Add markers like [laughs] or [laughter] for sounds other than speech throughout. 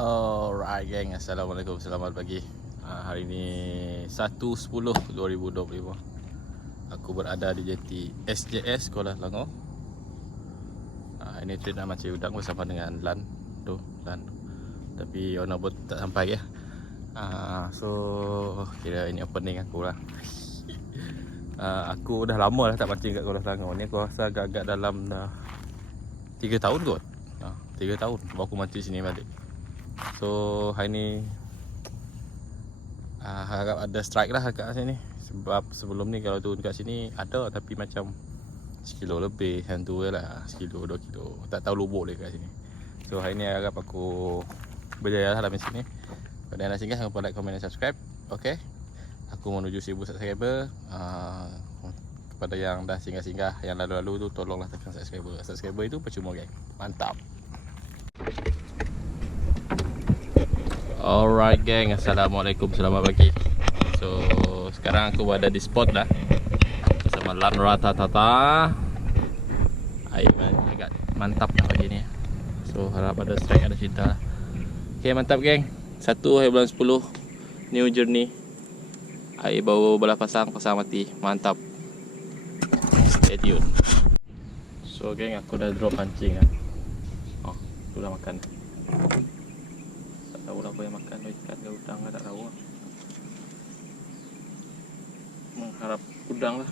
Alright geng, Assalamualaikum, selamat pagi. Uh, Hari ni 1.10.2025 Aku berada di jeti SJS Kuala Selangor uh, Ini trip nak mancing udang bersama dengan Lan. Tu, Lan. Tapi owner pun tak sampai ya? Uh, So, kira ini opening aku lah. Uh, [laughs] Aku dah lama lah tak mancing kat Kuala Selangor ni. Aku rasa agak-agak dalam dah 3 tahun kot. Uh, 3 tahun. Baru aku mancing sini balik So hari ni uh, Harap ada strike lah kat sini. Sebab sebelum ni kalau turun kat sini Ada tapi macam Sekilo lebih Yang tu lah. Sekilo, dua kilo. Tak tahu lubuk dia kat sini. So hari ni harap aku Berjaya lah dalam sini. Yang nak singgah Jangan lupa like, komen dan subscribe. Okay Aku menuju 1000 subscriber. Uh, Kepada yang dah singgah-singgah Yang lalu-lalu tu Tolonglah tekan subscriber. Subscriber itu percuma geng. Mantap Alright gang, Assalamualaikum, selamat pagi. So, sekarang aku berada di spot dah. Bersama Lan Rata Tata. Air man, agak mantap lah pagi ni. So, harap ada strike, ada cerita lah. Okay, mantap gang. Satu hari bulan 10 New journey. Air baru belah pasang, pasang mati. Mantap. Stay tune So gang, aku dah drop pancing lah. Oh, tu dah makan apa yang makan ikan ke udang lah tak tahu lah. mengharap udang lah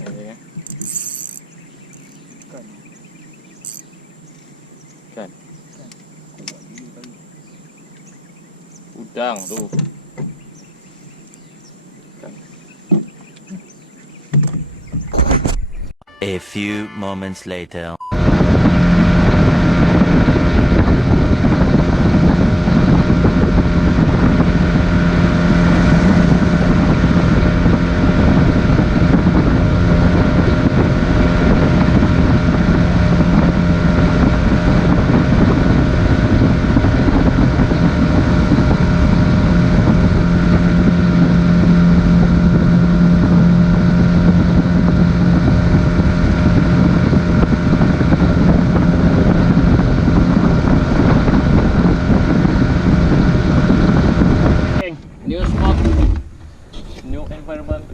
Okay, Kan. Kan? Kan. Aku buat dulu tadi. udang tu Kan. A few moments later. Geng, new spot New environment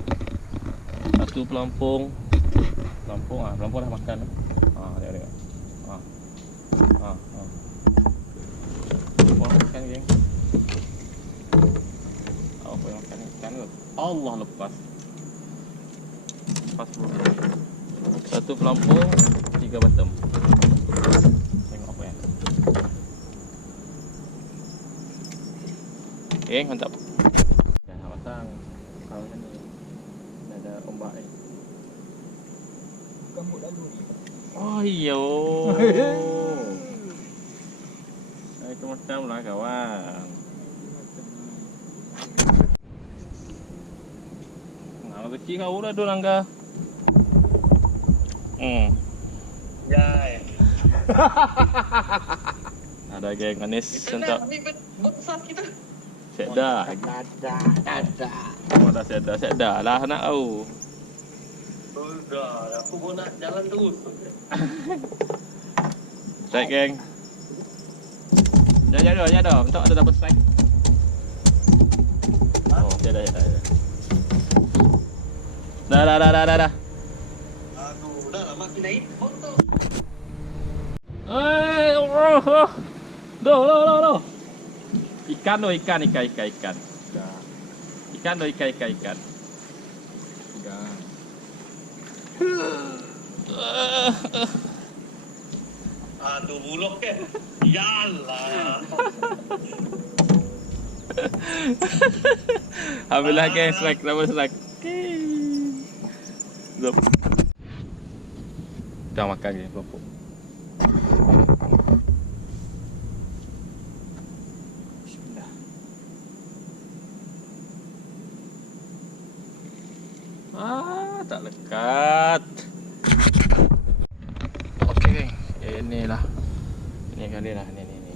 Satu pelampung Pelampung ah, pelampung dah makan Ah, dia dia. Ah. Ah, ah. Pelampung makan geng Oh, apa yang makan ikan tu? Allah lepas Lepas bro Satu pelampung Tiga bottom Tengok apa yang Geng, mantap. Jangan pasang Kalau macam ni. Ni ada ombak ni. Gambut lalu ni. Oh iyo Itu macam lah kawan. Nah, kecil kau dah dua langkah Hmm. Ya. Ada geng manis sentak Ni besar kita. Sedar Dada, dada. Oh dah sedar sedar lah nak tahu Sudah, aku pun nak jalan terus. Strike geng Jangan jangan dah Untuk ada dapat strike Oh dia dah dia dah dah. Dah dah dah dah dah dah Aduh, dah lah makin naik. Motor. Eh, oh, oh. Doh, doh, doh, doh. Ikan doh, ikan, ikan, ikan, ikan. Ikan doh, ikan, ikan, ikan. Aduh, bulok ke? Yalah. Alhamdulillah guys, strike, double strike. Zup. Dah makan je, kelompok. Bismillah. Ah, tak lekat. Okey, geng. Ini lah. Ini kali lah, ini, ini, ini.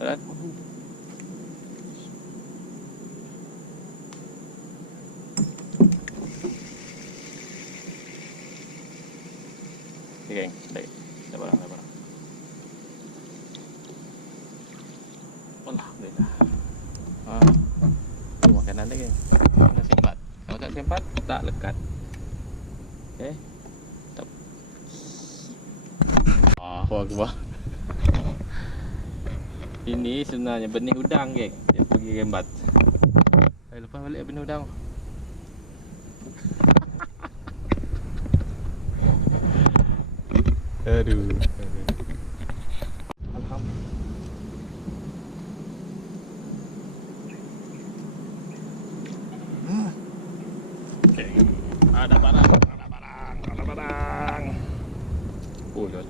Alright. Geng. Dah. Dah barang, dah barang. Alhamdulillah. Ah. Tu makanan dia geng. Makanan sempat. Kalau tak sempat, tak lekat. Okay. Tak. Ah, akbar. Ini sebenarnya benih udang geng. Dia pergi gembat. Eh, lepas balik benih udang. Aduh.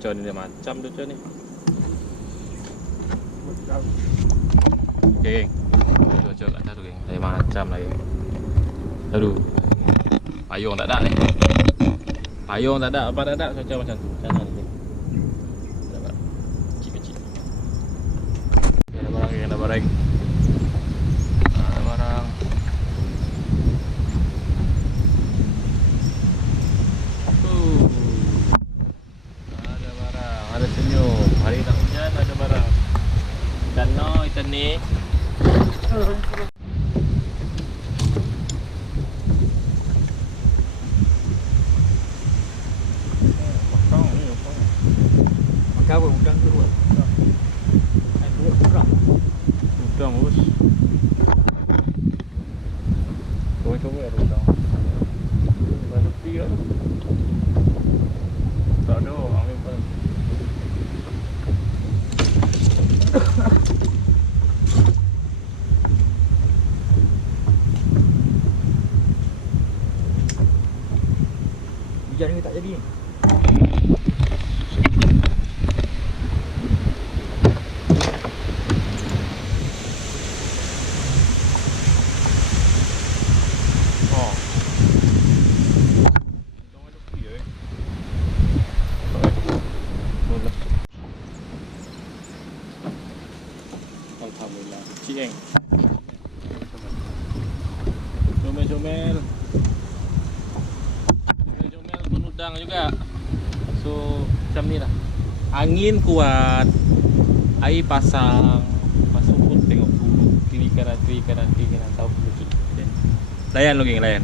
Cuaca ni macam cuaca ni. Okay, geng. Cuaca kat atas tu, geng. Dia macam lah. Aduh. Payung tak ada ni. Payung tak ada, apa tak ada, cuaca macam tu. Macam ni, geng? Ada barang. Kecil-kecil. Okay, Ada barang. Ada barang. Ada barang. Uh. Ada barang, ada senyum. Hari nak hujan ada barang. Ikan no, ikan ni. Potong ni, potong. Makan apa udang tu buat? Udang. Buat kurang. Udang bos. Coba-coba ada udang. Dah sepi kat tu. Tak ada, ambil pun. Hujan ni tak jadi. Oh. Udang ada sepi eh. Boleh. Alhamdulillah. Kecil kan? Comel-comel. Comel-comel pun udang juga. So, macam ni lah. Angin kuat. Air pasang. Masuk pun tengok dulu. Kiri kanan, kiri kanan, kiri kanan. Tahu. Then, Layan geng, layan.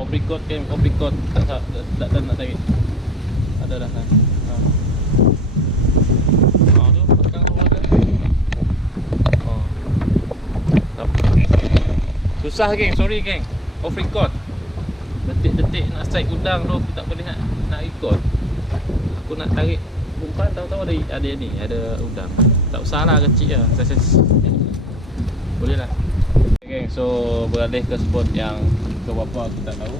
Opricot kan, opricot. Tak tak tak, tak, tak nak tarik. Ada dah. Ha. Ha. Ha. Oh. Tak. Susah geng, sorry geng. Opricot. Detik-detik nak strike udang tu aku tak boleh nak nak ikut. Aku nak tarik umpan tahu-tahu ada ada ni, ada udang. Tak usahlah kecil lah. Saya boleh lah. Okay, so beralih ke spot yang ke berapa aku tak tahu.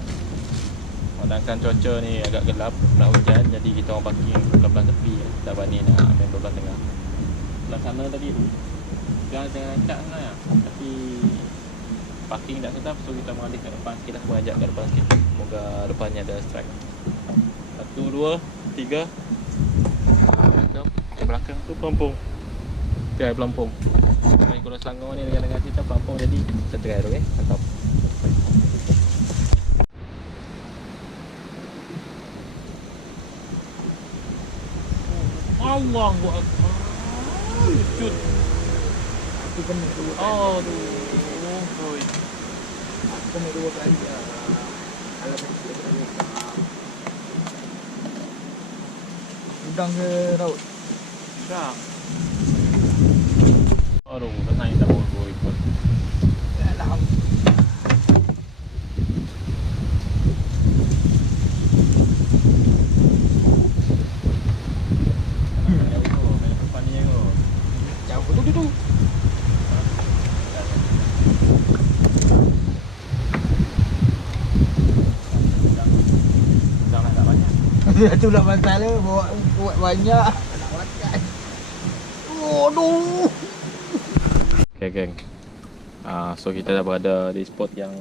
Sedangkan cuaca ni agak gelap, nak hujan jadi kita orang parking belah-belah tepi tak berani nak main belah tengah. Belah sana tadi tu. Jangan jangan kat sana ya. Tapi parking tak sedap so kita beralih kat depan sikit lah mengajak kat depan sikit. Moga depannya ada strike. Satu, dua, tiga. Ke belakang tu pelampung. Tirai pelampung. Main Kuala Selangor ni dengan-dengan kita pelampung jadi kita try dulu eh. Mantap. Allah Akbar. Cut. Aku kena dua. Oh tu. Oi. Aku kena dua kali. Kalau tu kena. Udang ke raut? Syah. Aduh, tak naik tak boleh tak banyak. [laughs] Itulah masalah bawa buat banyak. Aduh. Okay geng. Uh, So kita dah berada di spot yang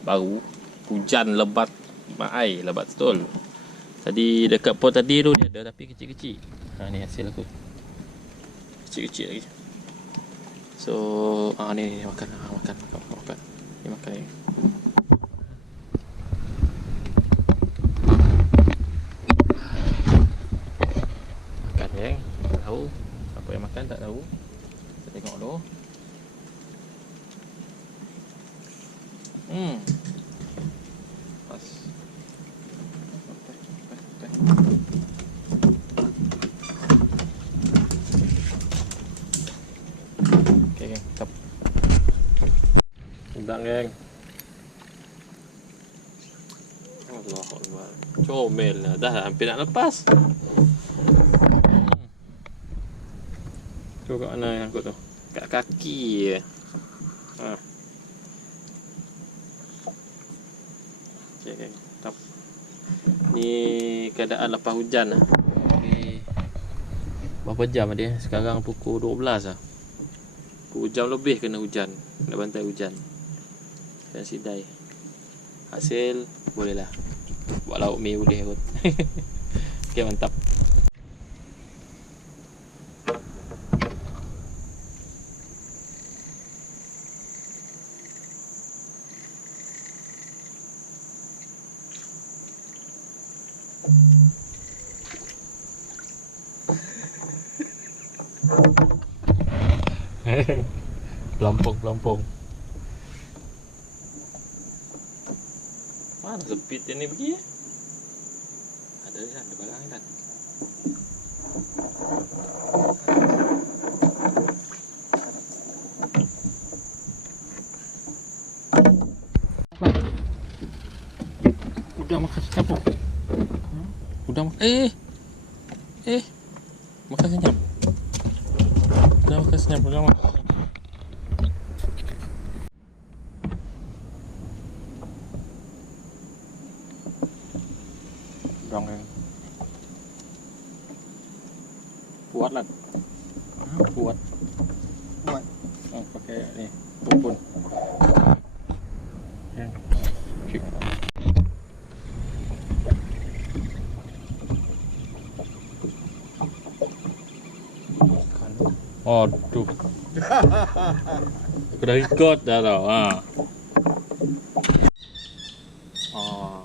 baru. Hujan lebat mak air lebat betul. Tadi dekat pot tadi tu dia ada tapi kecil-kecil. Ha, Ni hasil aku. Kecil-kecil lagi. So ah, ni, ni makan, ah, makan, makan, makan, makan. Ni makan ni tengok tu. Hmm. Pas. Okey, okey, okey. Okey, geng. Tap. Udang, geng. Allah Allah. Comel lah. Dah hampir nak lepas. Tu kat mana yang angkut tu? Kat kaki je. Ha. Okey. Tap. Ni keadaan lepas hujan lah. Ni berapa jam dia? Sekarang pukul 12 lah. Pukul jam lebih kena hujan. Nak bantai hujan. Dan sidai. Hasil boleh lah. Buat lauk mi boleh kot. [laughs] okey, mantap. [laughs] Pelampung. Mana sempit dia ni pergi? Ada kan, ada barang kan. Udah makan senyap tu. Udah makan. Eh. Eh. Makan senyap. Udah makan senyap, udah makan. Dong yang Kuat lah Kuat Kuat. oh, Pakai ni Pumpun Yang Cik Aduh Aku dah record dah tau ha. Oh,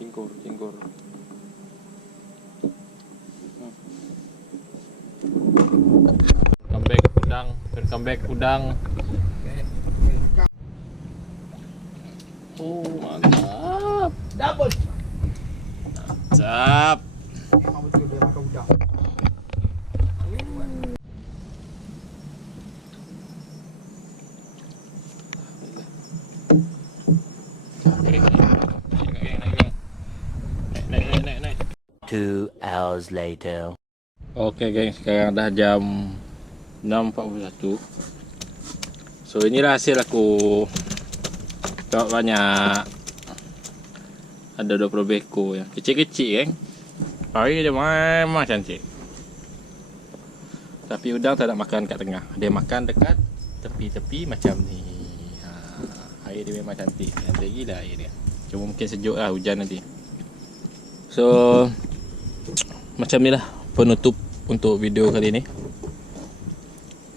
tengok yang goreng? Hmm. Welcome back udang, welcome back udang. Oh, mantap. Double. Mantap. Memang betul dia makan udang. Okay. Two hours later. Okey geng, sekarang dah jam 6.41 So inilah hasil aku Tak banyak. Ada 20 beko yang kecil-kecil geng Hari dia memang cantik. Tapi udang tak nak makan kat tengah. Dia makan dekat tepi-tepi macam ni. Ha, Air dia memang cantik. Cantik gila air dia. Cuma mungkin sejuk lah hujan nanti. So Macam ni lah penutup untuk video kali ni.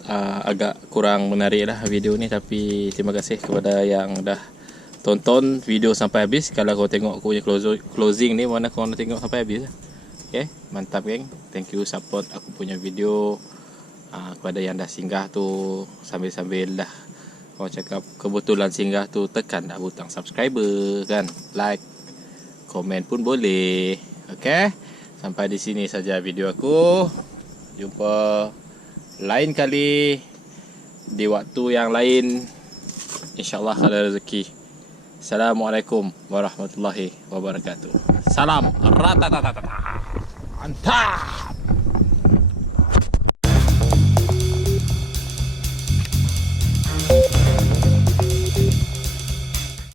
Uh, agak kurang menarik lah video ni tapi terima kasih kepada yang dah tonton video sampai habis. Kalau kau tengok aku punya closing, ni mana kau nak tengok sampai habis ok mantap geng. Thank you support aku punya video. Uh, kepada yang dah singgah tu sambil-sambil dah kau cakap kebetulan singgah tu tekan dah butang subscriber kan. Like komen pun boleh. Ok Sampai di sini saja video aku. Jumpa lain kali di waktu yang lain. InsyaAllah ada rezeki. Assalamualaikum warahmatullahi wabarakatuh. Salam rata-tata. Antah.